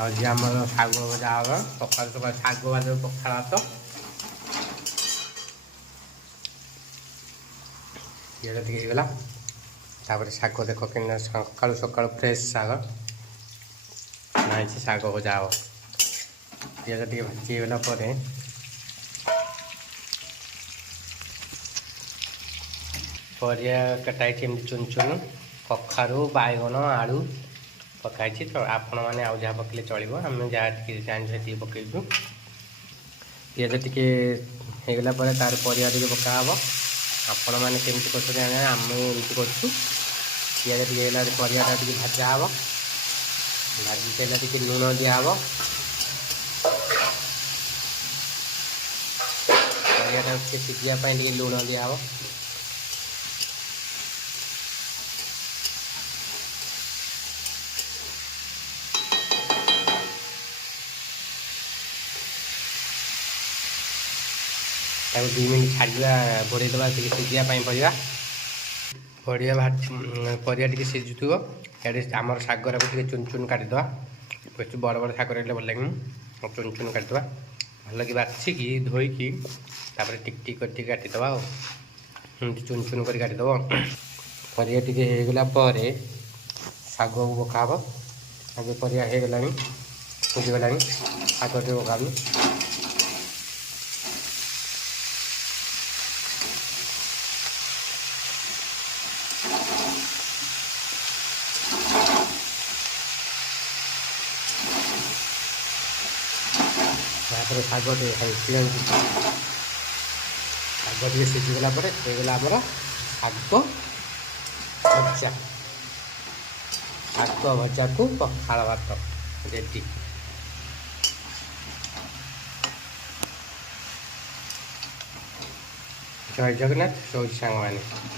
आज आम शाग भजा हम सकाल सकाल शाग भजा पखाड़ भात ये गला शाग देख कि सका सका फ्रेश शाग नहीं शाग भजा हम पिज टे भाजीगला परिया कटाई चुन चुन कखारू बैगन आलू पकाई तो आपण मैंने आउ जहाँ पकड़े चलो आम जहाँ जानी पकईचु पिज टे होगला तार परिया टे पका हम आपण मैंने केमती कर आम एमती कर पिज टे परियाटा टे भाजा हम भाजी सारा टे लुण दिहब परियाटा सिझापी लुण दिहब ताको 2 मिनट छाड़ा घोड़ेदबा सिझापी परिया परिया परिया टे सिझुव इे आमर शागर को चुन चुन काटिदे बेस बड़ बड़ शाग रही भल लगे चुन चुन काटिदे भल कि बाछिकी धोईकी टिक टिक कर काटिदे चुन चुन कर काटिदे परिया टे होगला शाग को पका आगे परिया होगला सिझीगला शाग टे पकाबी शाग टे शाग टे सिझीगला होगला आमर शाग भजा शाग भजा को पखाड़ भात रेडी जय जगन्नाथ जय सांग मैंने।